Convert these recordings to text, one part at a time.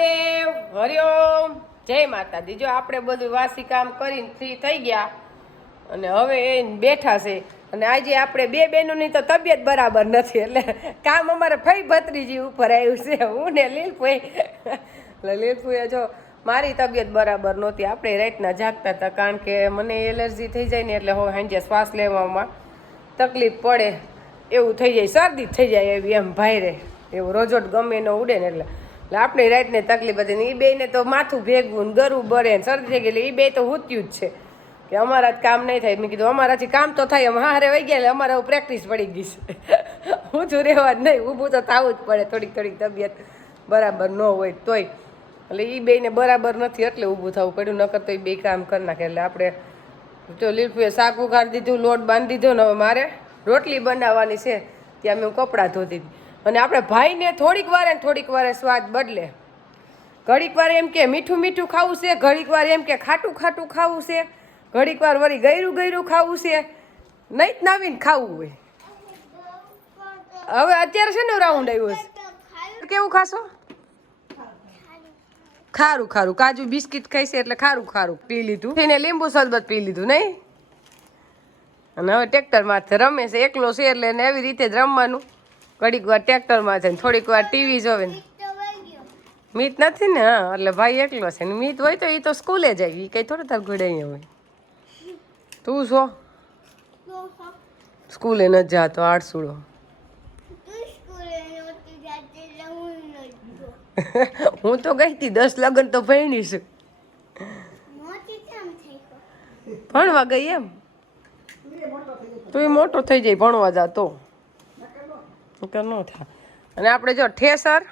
મહાદેવ, હરિઓમ, જય માતાજી। જો આપણે બધું વાસી કામ કરીને ફ્રી થઈ ગયા અને હવે એ બેઠા છે અને આજે આપણે બે બહેનોની તો તબિયત બરાબર નથી એટલે કામ અમારે ફઈ ભત્રીજી ઉપર આવ્યું છે, હું ને લીલફુઈ। એટલે લીલફુઈએ જો મારી તબિયત બરાબર નહોતી, આપણે રાતના જાગતા હતા કારણ કે મને એલર્જી થઈ જાય ને એટલે હવે સાંજે શ્વાસ લેવામાં તકલીફ પડે એવું થઈ જાય, શરદી થઈ જાય એવી એમ ભાઈરે એવું રોજોટ ગમે ન ઉડે ને એટલે આપણે રાતને તકલીફ હતી ને એ બેને તો માથું ભેગવું ને ગરું બળે ને શરદી થઈ ગઈ એટલે એ બે તો હુત્યું જ છે કે અમારા જ કામ નહીં થાય। મેં કીધું અમારાથી કામ તો થાય, અમે હારે વહી ગયા એટલે અમારે પ્રેક્ટિસ પડી ગઈ છે, ઊંચું રહેવા જ નહીં, ઊભું તો થવું જ પડે, થોડીક થોડીક તબિયત બરાબર ન હોય તોય। એટલે એ બેને બરાબર નથી એટલે ઊભું થવું પડ્યું, નકર તો એ બે કામ કરી નાખે। એટલે આપણે તો લીલફુએ શાક ઉગાડી દીધું, લોટ બાંધી દીધો ને હવે મારે રોટલી બનાવવાની છે, ત્યાં મેં કપડાં ધોતી હતી। અને આપણે ભાઈને થોડીક વારે સ્વાદ બદલે, ઘડીક વાર એમ કે મીઠું મીઠું ખાવું છે, ઘડીક વાર એમ કે ખાટું ખાટું ખાવું છે, ઘડીક વાર વળી ગયરું ગયરું ખાવું છે, નહીં જ નવીન ખાવું હોય। હવે અત્યારે છે ને રાઉન્ડ આવ્યો છે, કેવું ખાશો? ખારું ખારું, કાજુ બિસ્કિટ ખાઈશે એટલે ખારું ખારું પી લીધું એને, લીંબુ શરબત પી લીધું નહીં, અને હવે ટ્રેક્ટર માથે રમે છે, એકલો છે એટલે એને એવી રીતે જ રમવાનું, ઘડીક વાર ટ્રેક્ટર માં છે થોડીક વાર ટીવી જોવે ને। મીત નથી ને? હા, એટલે ભાઈ એકલો છે ને, મીત હોય તો એ તો સ્કૂલે જાય, એ કઈ થોડું તાર ઘડે અહીંયા હોય। તું છો સ્કૂલે ન જાતો આડસુડો? હું તો ગઈ હતી 10 લગન તો ભણી છું, ભણવા ગઈ એમ? તું મોટો થઈ જાય ભણવા જા તો ન થાય। અને આપણે જો ઠેસર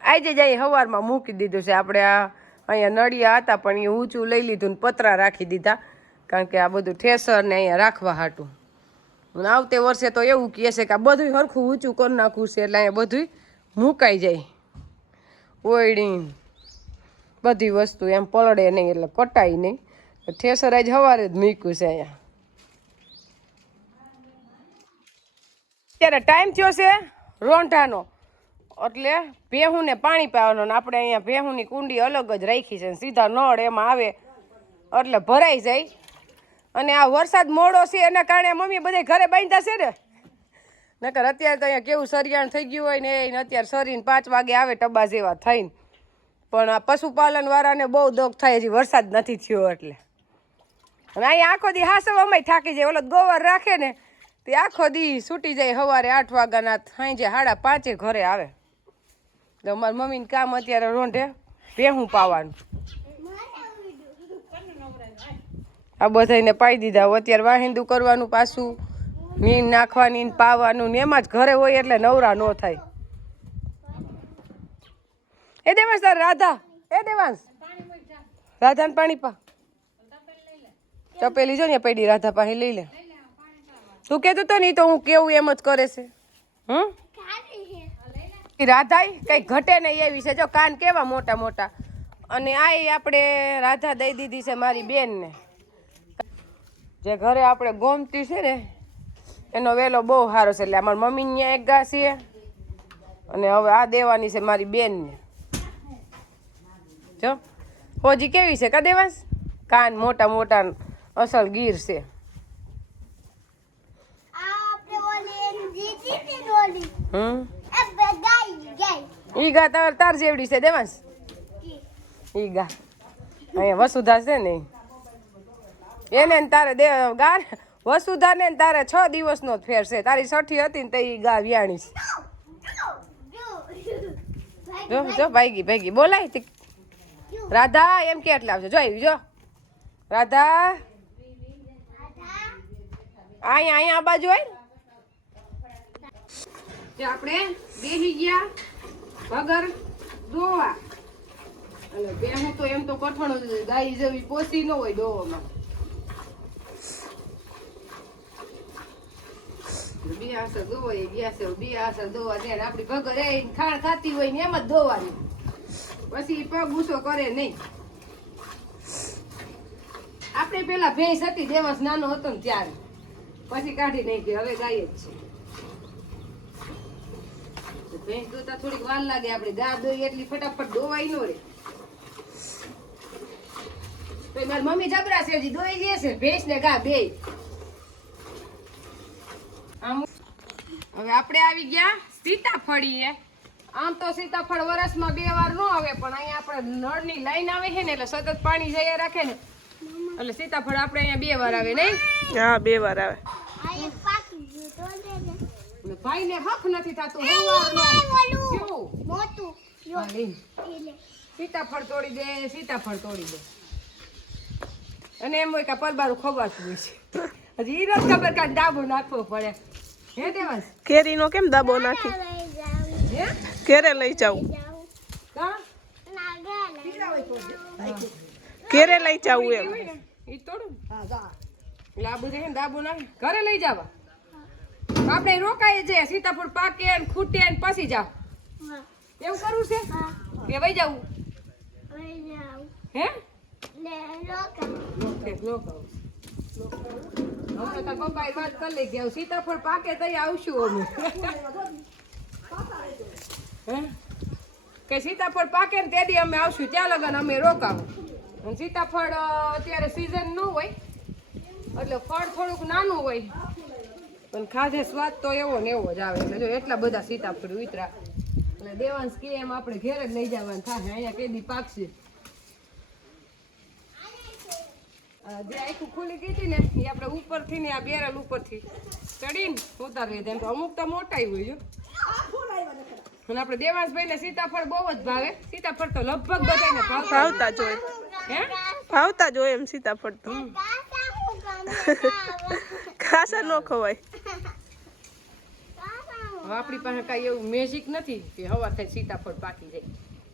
આજે જ અહીં સવારમાં મૂકી દીધું છે, આપણે આ અહીંયા નળિયા હતા પણ એ ઊંચું લઈ લીધું ને પતરા રાખી દીધા કારણ કે આ બધું ઠેસર ને અહીંયા રાખવા હાટું। અને આવતે વર્ષે તો એવું કહે છે કે આ બધું સરખું ઊંચું કરી નાખવું છે એટલે અહીંયા બધું મુકાઈ જાય, ઓયડી બધી વસ્તુ એમ પલળે નહીં એટલે કટાય નહીં। ઠેસર આજ સવારે જ મૂક્યું છે અહીંયા। અત્યારે ટાઈમ થયો છે રોંઢાનો એટલે ભેહુંને પાણી પાવાનું, આપણે અહીંયા ભેહુંની કુંડી અલગ જ રાખી છે, સીધા નળ એમાં આવે એટલે ભરાઈ જાય। અને આ વરસાદ મોડો છે એના કારણે મમ્મી બધે ઘરે બાંધ્યા છે ને, નકર અત્યારે તો અહીંયા કેવું સરિયાણ થઈ ગયું હોય ને એને અત્યારે સરીને 5 વાગે આવે ટબા જેવા થઈને, પણ આ પશુપાલન વાળાને બહુ દુઃખ થાય હજી વરસાદ નથી થયો એટલે। અને અહીંયા આખો દી હાસવ અમે થાકી જાય, ઓલો ગોવાર રાખે ને તે આખો દી છૂટી જાય, સવારે 8 વાગ્યાના સાંજે 5:30 ઘરે આવે। તો અમારી મમ્મીને કામ અત્યારે રોંઢે ભેહું પાવાનું, આ બધાને પાઈ દીધા, અત્યારે વાહિંદુ કરવાનું, પાછું નીંદ નાખવાની ને પાવાનું ને એમાં જ ઘરે હોય એટલે નવરા ન થાય। એ દેવાંશ તાર રાધા, એ દેવાંશ રાધાને પાણી પા, તપેલી જો ને પડી રાધા પાસે લઈ લે, તું કહેતો તો ને તો હું કેવું એમ જ કરે છે। રાધા કઈ ઘટે નહીં એવી છે, જો કાન કેવા મોટા મોટા, અને આ આપણે રાધા દઈ દીધી છે મારી બેનને, જે ઘરે આપણે ગોમતી છે ને એનો વેલો બહુ સારો છે, એટલે અમારી મમ્મી ત્યાં એક ગા છે અને હવે આ દેવાની છે મારી બેનને। જો હોજી કેવી છે કા દેવાંશ, કાન મોટા મોટા અસલ ગીર છે। ઈ ગા તાર જેવડી છે દેવાંશ, ઈ ગા અહીંયા વસુધા છે ને એને તારે ગા વસુધા ને તારે 6 દિવસનો જ ફેર છે, તારી 6ઠી હતી ને તો ઈ ગા વ્યાણી છે। જો જો ભાઈગી બોલાય રાધા એમ કેટલા આવશે, જોઈ જો રાધા અહીંયા આ બાજુ હોય આપણે બેસી ગયા વગર દોવા, એટલે બેહું તો એમ તો કઠણ ગાય જેવી પોસી ન હોય દોવામાં, બે આસર દોવાય ગયા છે, બે આસર દોવા ત્યારે આપડી ભગર એ ખાણ ખાતી હોય ને એમ જ દોવાની, પછી પગ ગુસ્સો કરે નહીં। આપણે પેલા ભેંસ હતી દેવાંશ નાનો હતો ને ત્યારે, પછી કાઢી નાખી, હવે ગાય જ છે। ભેંસ દોતા થોડીક વાર લાગે, આપણે ગા દોઈ એટલી ફટાફટ દોવાઈ નો રે. તો મારી મમ્મી જબરા છે, હજી દોઈ દે છે ભેંસ ને ગા બે. હવે આપણે આવી ગયા સીતાફળીએ. આમ તો સીતાફળ વર્ષમાં 2 વાર ન આવે, પણ અહીંયા આપણે નળની લાઈન આવે છે ને એટલે સતત પાણી જયા રાખે ને એટલે સીતાફળ આપણે અહીંયા 2 વાર આવે નહીં. હા 2 વાર આવે. ભાઈ ને હક નથી થતું. સીતાફળ તોડી દે, સીતાફળ તોડી દે. અને એમ હોય કે પરબારું ખવાતું હોય છે. હજી ઈ નથી ખબર કે ડાબો નાખવો પડે. હે દેવાંશ, કેરીનો કેમ દાબો નાખી? હે કેરે લઈ જાવ, કા કેરે લઈ જાવ એમ. ઈ તોડું. એટલે આ બધે દાબો નાખી ઘરે લઈ જાવા. આપણે રોકાય છે, સીતાફળ પાકે ને ખૂટે ને પછી જાવ. એવું કરવું છે કે વઈ જાવું? હે હવે તાર પપ્પાએ વાત કરી લઈ ગયા સીતાફળ પાકે તઈ આવશું અમે. હે કે સીતાફળ પાકે ને તેથી અમે આવશું, ત્યાં લગન અમે રોકાવું. અને સીતાફળ અત્યારે સીઝન ન હોય એટલે ફળ થોડુંક નાનું હોય, પણ ખાધે સ્વાદ તો એવો ને એવો જ આવે. એટલે જો એટલા બધા સીતાફળ ઉતરા એટલે દેવાંશ કે એમ આપણે ઘેર જ લઈ જવાનું થાય. અહીંયા કેદી પાકશે. જે આખું ખુલી ગઈ હતી ને એ આપણે ઉપરથી ને આ બેરલ ઉપરથી ચડીને ઉતારવી દે. તો અમુક તો મોટા હોય જો. અને આપણે દેવાંશભાઈ ને સીતાફળ બહુ જ ભાવે. સીતાફળ તો લગભગ બધાને ભાવતા જ હોય. હે ભાવતા જ હોય એમ સીતાફળ તો. ખાસા ન ખવાય. હવે આપણી પાસે કાંઈ એવું મેજિક નથી કે હવા થાય સીતાફળ પાકી જાય.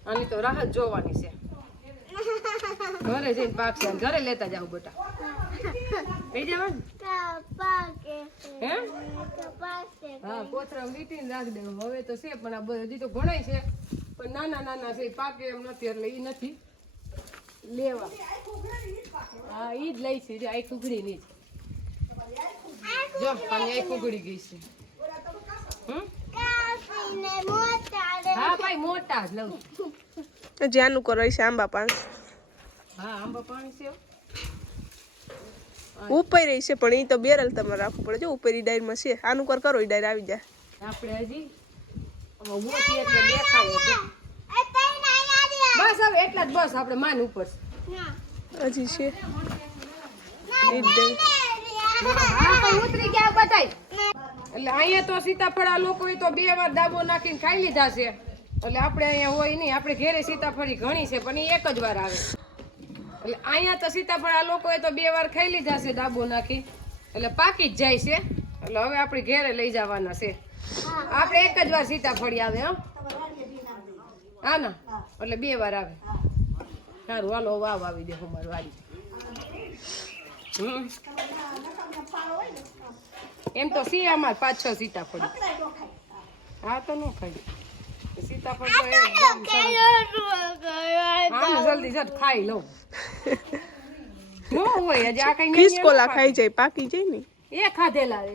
આની તો રાહ જ જોવાની છે. ઘરે જઈને પાકશે, ઘરે લેતા જાવ બેટા. કઈ જવાનું? હે હા કોથરા વીટીને રાખી દેવું. હવે તો છે પણ આ હજી તો ઘણાય છે, પણ નાના નાના છે, પાકે એમ નથી એટલે એ નથી લેવા. હા ઈ જ લઈ છે. જો આ કુકડી ની જો પાણી આ કુકડી ગઈ છે. હા ભાઈ મોટા જ લઉં. જ્યાંનું કરો છે આંબા પાણી. હા આંબા પાણી છે ઉપર રહી છે, પણ એ તો બેરલ તમારે રાખવું પડે. જો ઉપર ડાયરમાં છે, આનું કરો ઈ ડાયર આવી જાય. આપણે હજી મોટી એટલે દેખાય છે. બસ હવે એટલા જ બસ. આપણે માન ઉપર હજી છે. ઉતરી ગયા બધાય. એટલે અહીંયા તો સીતાફળ આ લોકો તો 2 વાર દાબો નાખીને ખાઈ લીધા છે. એટલે આપણે અહીંયા હોય નહીં. આપણે ઘેરે સીતાફળી ઘણી છે પણ એ એક જ વાર આવે. એટલે અહીંયા તો સીતાફળ આ લોકોએ તો 2 વાર ખાઈ લીધા છે દાબો નાખી, એટલે પાકી જ જાય છે. એટલે હવે આપણે ઘેરે લઈ જવાના છે. આપણે એક જ વાર સીતાફળી આવે. હા ના એટલે 2 વાર આવે. સારું હાલો વાવ આવી દે અમારી વાડી. એમ તો સી અમાર 5-6 સીતાફળ. હા તો ન ખાઈ સીતાફળ તો જલ્દી જટ ખાઈ લઉં. નો હોય હજી આ કઈ ખિસકોલા ખાઈ જાય, પાકી જાય ને એ ખાધેલા રે.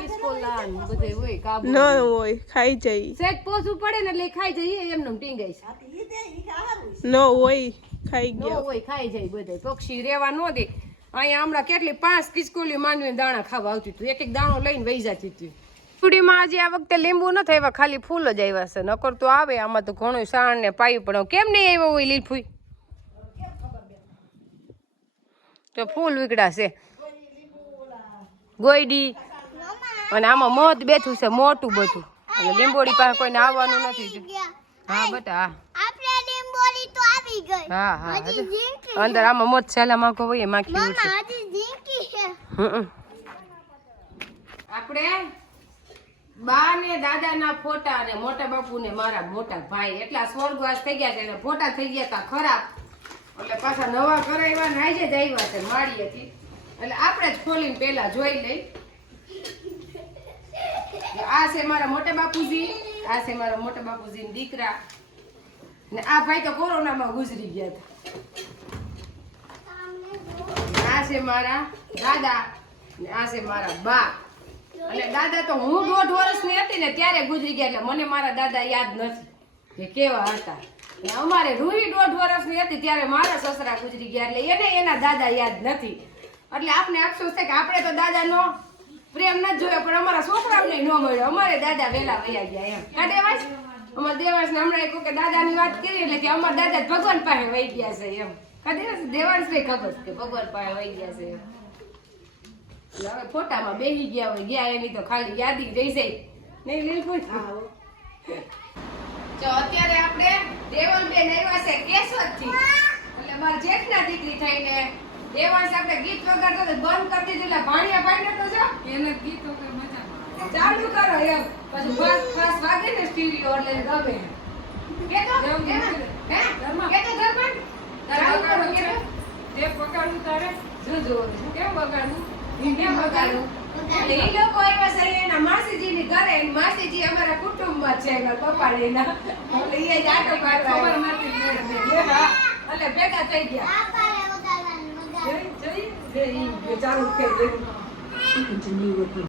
ખિસકોલા ને બધે હોય કાબુ ન હોય, ખાઈ જાય. સેજ પોસું પડે ને એટલે ખાઈ જાય. એમને ટીંગાઈ છે. ન હોય ખાઈ નો ગયા. હોય ખાઈ જાય બધે. પક્ષી રેવા ન દે. અહીંયા હમણાં કેટલી 5 ખિસકોલી માંડવી દાણા ખાવા આવતી હતું. એક એક દાણો લઈને વહી જતી હતી. ચૂડીમાં હજી આ વખતે લીંબુ નથી આવ્યા, ખાલી ફૂલ જ આવ્યા છે. નકર તો આવે આમાં તો ઘણું સાણ ને પાયું પણ કેમ નહીં આવ્યો હોય લીલફુઈ? તો ફૂલ વીકડા છે ગોયડી. અને આમાં મધ બેઠું છે મોટું બધું. અને લીંબોડી પાસે કોઈને આવવાનું નથી. હા બેટા હા હા અંદર આમાં મધ છેલ્લા માખો હોય માખી ઉઠશે. આપણે બા ને દાદા ના ફોટા અને મોટા બાપુ ને મારા મોટા ભાઈ એટલા સ્વર્ગવાસ થઈ ગયા છે. ફોટા થઈ ગયા હતા ખરાબ એટલે પાછા નવા કરાવ્યા ને આજે જ આવ્યા છે માળી હતી. એટલે આપણે જ ખોલીને પેલા જોઈ લઈ. આ છે મારા મોટા બાપુજી, આ છે મારા મોટા બાપુજી ના દીકરા ને આ ભાઈ તો કોરોનામાં ગુજરી ગયા હતા. આ છે મારા દાદા ને આ છે મારા બા. અને દાદા તો હું 1.5 વર્ષની હતી ને ત્યારે ગુજરી ગયા એટલે મને મારા દાદા યાદ નથી કે કેવા હતા. અને અમારે રૂહી 1.5 વર્ષની હતી ત્યારે મારા સસરા ગુજરી ગયા એટલે એને એના દાદા યાદ નથી. એટલે આપને અફસોસ છે કે આપણે તો દાદાનો પ્રેમ ન જોયો પણ અમારા છોકરાઓને ન મળ્યો. અમારે દાદા વેલા વયા ગયા એમ કા દેવાંશ? અમારા દેવાંશને હમણાં કહ્યું કે દાદાની વાત કરી એટલે કે અમારા દાદા ભગવાન પાસે વહી ગયા છે એમ કા દેવાંશને ખબર કે ભગવાન પાસે વહી ગયા છે એમ. એટલે હવે ફોટામાં બેસી ગયા હોય ગયા એની તો ખાલી યાદી રહી જાય નહીં લીલપુર. જો અત્યારે આપણે દેવલબેન આવ્યા છે કેશોદથી એટલે મારા જેઠના દીકરી થઈને દેવાંશ આપણે ગીત વગાડતો તો બંધ કરી દીધું એટલે ભાણિયા ભાઈ તો જો એને ગીત વગર મજા ચાલુ કરો એમ પછી ફાસ વાગે ને સ્ટીરિયો એટલે ગમે કેતો હે કેતો ધર્મન ચાલુ કરો કેતો જે વગાડું તારે જો કેમ વગાડું કેમ વગાડું એટલે ઈ લોકો આવ્યા છે એના માસીજીની ઘરે અને માસીજી અમારા કુટુંબમાં છે એના પપ્પાડીના એટલે ઈ જ આટો મારવા ખબર નથી એટલે ભેગા થઈ ગયા ચાલુ કરી દે.